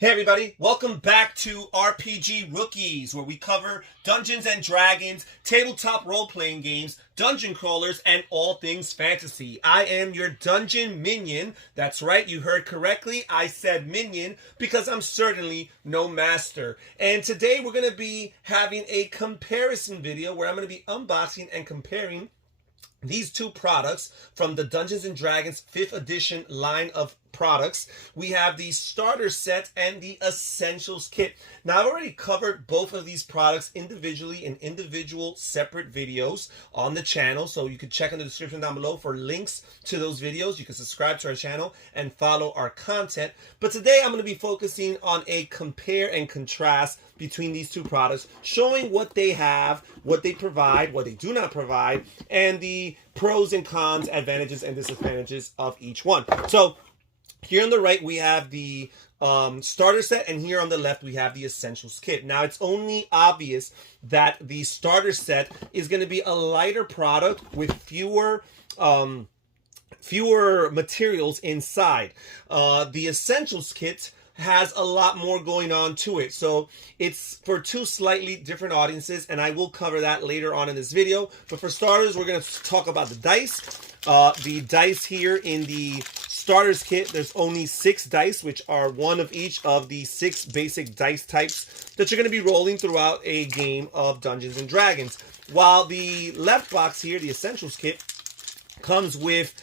Hey everybody, welcome back to RPG Rookies, where we cover Dungeons and Dragons, tabletop role-playing games, dungeon crawlers, and all things fantasy. I am your dungeon minion. That's right, you heard correctly. I said minion because I'm certainly no master. And today we're going to be having a comparison video where I'm going to be unboxing and comparing these two products from the Dungeons and Dragons 5th edition line of products. We have the starter set and the essentials kit. Now, I've already covered both of these products individually in individual separate videos on the channel, so you can check in the description down below for links to those videos. You can subscribe to our channel and follow our content. But today I'm going to be focusing on a compare and contrast between these two products, showing what they have, what they provide, what they do not provide, and the pros and cons, advantages and disadvantages of each one. So here on the right, we have the starter set, and here on the left, we have the essentials kit. Now, it's only obvious that the starter set is going to be a lighter product with fewer materials inside. The essentials kit has a lot more going on to it. So it's for two slightly different audiences, and I will cover that later on in this video. But for starters, we're going to talk about the dice. The dice here in the starters kit, there's only 6 dice, which are one of each of the 6 basic dice types that you're going to be rolling throughout a game of Dungeons and Dragons. While the left box here, the essentials kit, comes with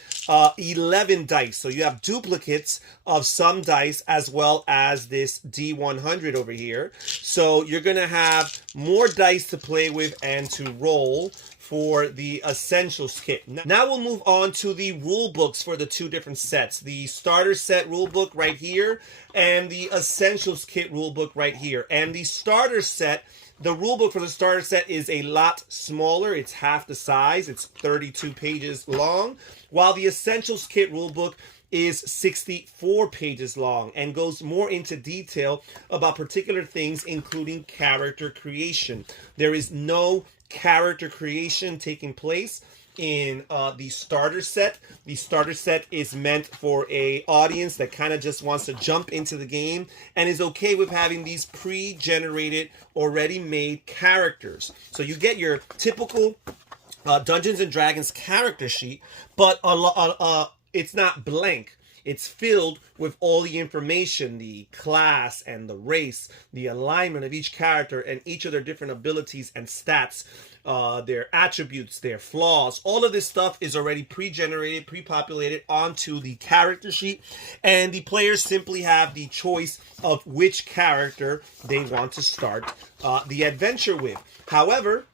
11 dice. So you have duplicates of some dice as well as this D100 over here. So you're going to have more dice to play with and to roll for the essentials kit. Now we'll move on to the rule books for the two different sets. The starter set rule book right here and the essentials kit rule book right here. And the starter set, the rulebook for the starter set is a lot smaller. It's half the size. It's 32 pages long, while the Essentials Kit rulebook is 64 pages long and goes more into detail about particular things, including character creation. There is no character creation taking place in the starter set. The starter set is meant for a audience that kind of just wants to jump into the game and is okay with having these pre-generated, already made characters. So you get your typical Dungeons and Dragons character sheet, but it's not blank. It's filled with all the information, the class and the race, the alignment of each character and each of their different abilities and stats, their attributes, their flaws. All of this stuff is already pre-generated, pre-populated onto the character sheet, and the players simply have the choice of which character they want to start the adventure with. However,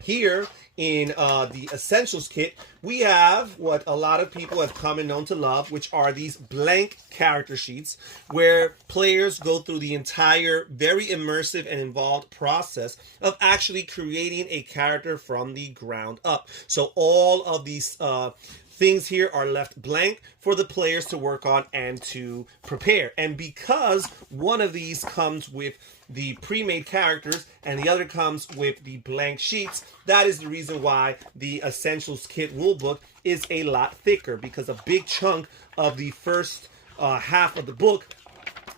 here in the Essentials Kit, we have what a lot of people have come and known to love, which are these blank character sheets where players go through the entire very immersive and involved process of actually creating a character from the ground up. So all of these things here are left blank for the players to work on and to prepare. And because one of these comes with the pre-made characters and the other comes with the blank sheets, that is the reason why the Essentials Kit rulebook is a lot thicker, because a big chunk of the first half of the book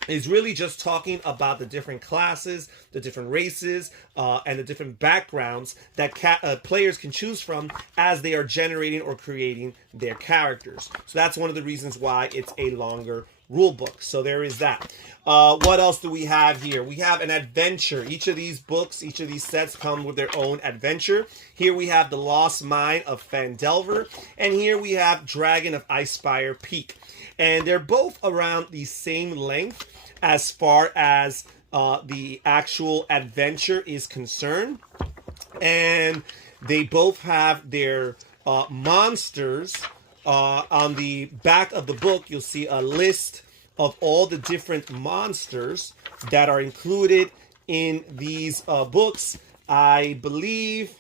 is really just talking about the different classes, the different races, and the different backgrounds that players can choose from as they are generating or creating their characters. So that's one of the reasons why it's a longer rule book. So there is that. What else do we have here? We have an adventure. Each of these books, each of these sets come with their own adventure. Here we have The Lost Mine of Phandelver, and here we have Dragon of Icespire Peak. And they're both around the same length as far as the actual adventure is concerned. And they both have their monsters. On the back of the book, you'll see a list of all the different monsters that are included in these books. I believe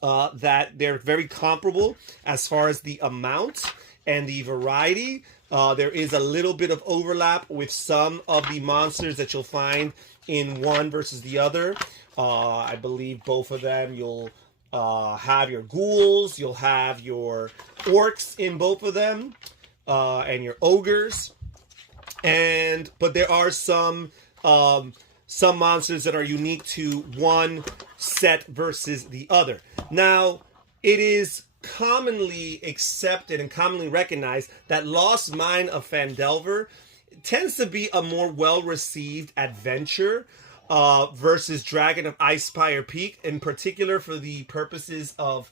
that they're very comparable as far as the amount and the variety. There is a little bit of overlap with some of the monsters that you'll find in one versus the other. I believe both of them, you'll have your ghouls, you'll have your orcs in both of them, and your ogres. But there are some monsters that are unique to one set versus the other. Now, it is commonly accepted and commonly recognized that Lost Mine of Phandelver tends to be a more well-received adventure versus Dragon of Icespire Peak, in particular for the purposes of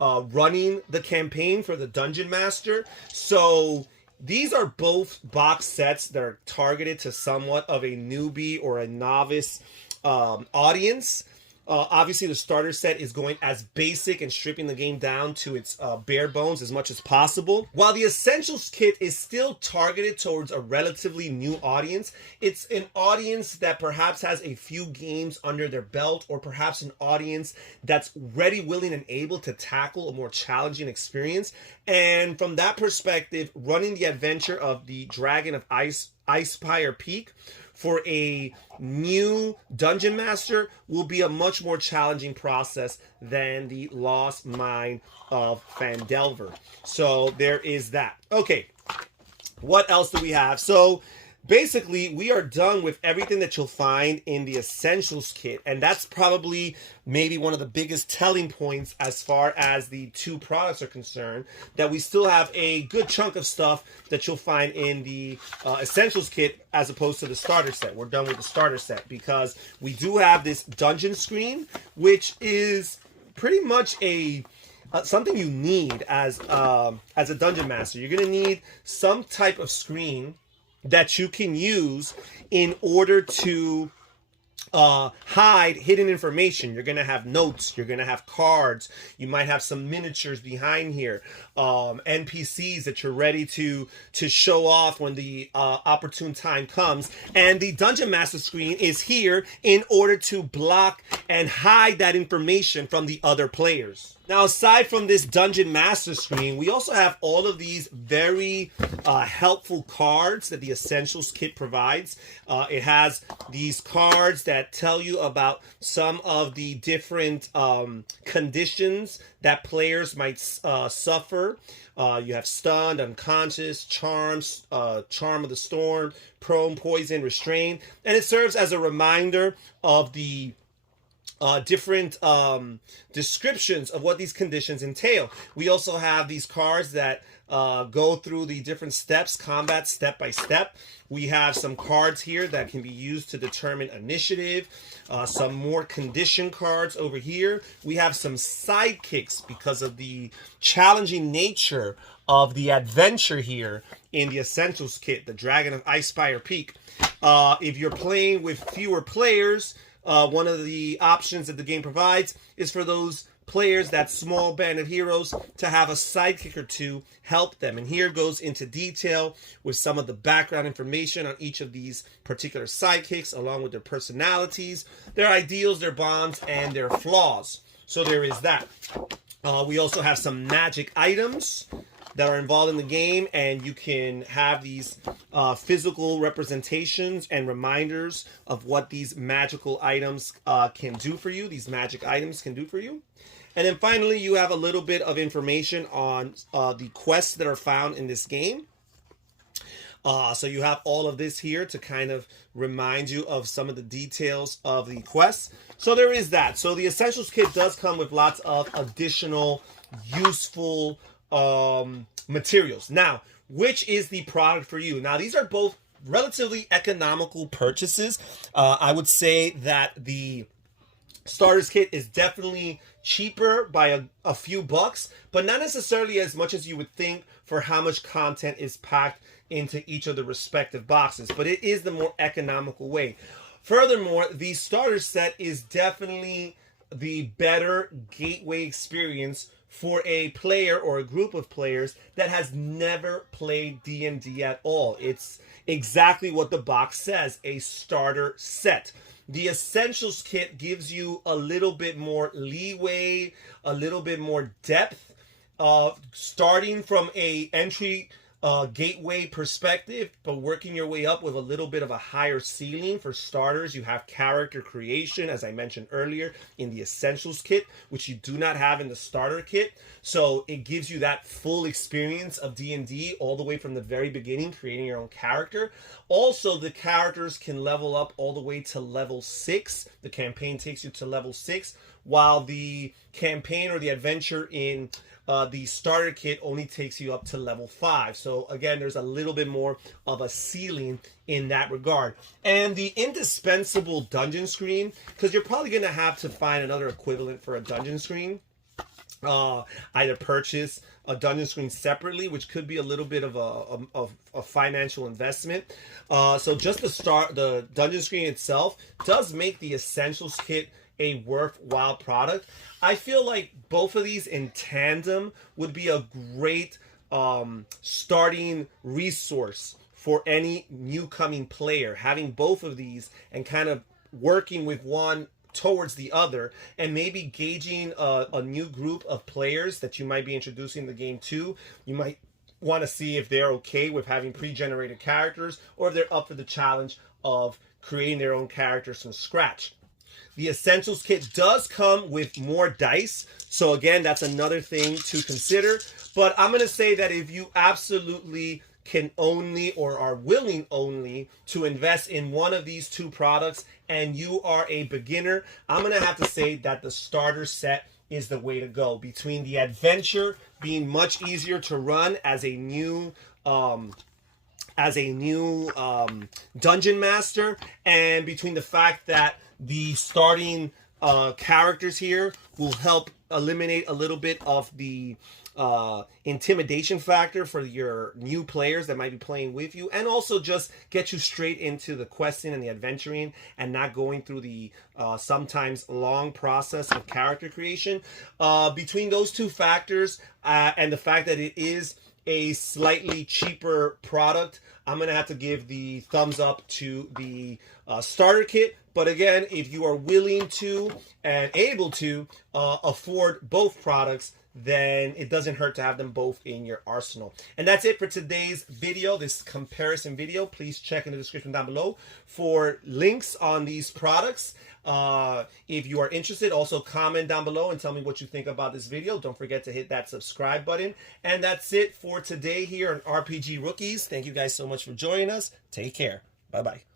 running the campaign for the Dungeon Master. So these are both box sets that are targeted to somewhat of a newbie or a novice audience. Obviously, the starter set is going as basic and stripping the game down to its bare bones as much as possible. While the Essentials kit is still targeted towards a relatively new audience, it's an audience that perhaps has a few games under their belt, or perhaps an audience that's ready, willing, and able to tackle a more challenging experience. And from that perspective, running the adventure of the Dragon of Icespire Peak for a new Dungeon Master will be a much more challenging process than the Lost Mine of Phandelver. So there is that. Okay, what else do we have? So basically, we are done with everything that you'll find in the Essentials kit, and that's probably maybe one of the biggest telling points as far as the two products are concerned, that we still have a good chunk of stuff that you'll find in the Essentials kit as opposed to the starter set. We're done with the starter set because we do have this dungeon screen, which is pretty much something you need as a dungeon master. You're going to need some type of screen that you can use in order to hide hidden information. You're going to have notes. You're going to have cards. You might have some miniatures behind here. NPCs that you're ready to show off when the opportune time comes. And the Dungeon Master screen is here in order to block and hide that information from the other players. Now, aside from this Dungeon Master screen, we also have all of these very helpful cards that the Essentials kit provides. It has these cards that tell you about some of the different conditions that players might suffer. You have stunned, unconscious, charms, charm of the storm, prone, poison, restrained. And it serves as a reminder of the different descriptions of what these conditions entail. We also have these cards that go through the different steps, combat step by step. We have some cards here that can be used to determine initiative. Some more condition cards over here. We have some sidekicks because of the challenging nature of the adventure here in the Essentials kit, the Dragon of Icespire Peak. If you're playing with fewer players, one of the options that the game provides is for those players, that small band of heroes, to have a sidekick or two help them. And here goes into detail with some of the background information on each of these particular sidekicks, along with their personalities, their ideals, their bonds, and their flaws. So there is that. We also have some magic items that are involved in the game, and you can have these physical representations and reminders of what these magical items can do for you. These magic items can do for you. And then finally, you have a little bit of information on the quests that are found in this game. So you have all of this here to kind of remind you of some of the details of the quests. So there is that. So the Essentials kit does come with lots of additional useful materials. Now, which is the product for you? Now, these are both relatively economical purchases. I would say that the Starters kit is definitely cheaper by a few bucks, but not necessarily as much as you would think for how much content is packed into each of the respective boxes, but it is the more economical way. Furthermore, the starter set is definitely the better gateway experience for a player or a group of players that has never played D&D at all. It's exactly what the box says, a starter set. The Essentials kit gives you a little bit more leeway, a little bit more depth, starting from a entry gateway perspective, but working your way up with a little bit of a higher ceiling. For starters, you have character creation, as I mentioned earlier, in the Essentials kit, which you do not have in the starter kit. So it gives you that full experience of D&D all the way from the very beginning, creating your own character. Also, the characters can level up all the way to level 6. The campaign takes you to level 6, while the campaign or the adventure in the starter kit only takes you up to level 5. So again, there's a little bit more of a ceiling in that regard. And the indispensable dungeon screen, because you're probably going to have to find another equivalent for a dungeon screen. Either purchase a dungeon screen separately, which could be a little bit of a financial investment. So just the dungeon screen itself does make the Essentials kit a worthwhile product. I feel like both of these in tandem would be a great starting resource for any new coming player. Having both of these and kind of working with one towards the other, and maybe gauging a new group of players that you might be introducing the game to. You might want to see if they're okay with having pre-generated characters, or if they're up for the challenge of creating their own characters from scratch. The Essentials kit does come with more dice, so again, that's another thing to consider. But I'm going to say that if you absolutely can only or are willing only to invest in one of these two products and you are a beginner, I'm going to have to say that the starter set is the way to go. Between the adventure being much easier to run as a new dungeon master, and between the fact that the starting characters here will help eliminate a little bit of the intimidation factor for your new players that might be playing with you, and also just get you straight into the questing and the adventuring and not going through the sometimes long process of character creation. Between those two factors and the fact that it is a slightly cheaper product, I'm going to have to give the thumbs up to the starter kit. But again, if you are willing to and able to afford both products, then it doesn't hurt to have them both in your arsenal. And that's it for today's video, this comparison video. Please check in the description down below for links on these products. If you are interested, also comment down below and tell me what you think about this video. Don't forget to hit that subscribe button. And that's it for today here on RPG Rookies. Thank you guys so much for joining us. Take care. Bye-bye.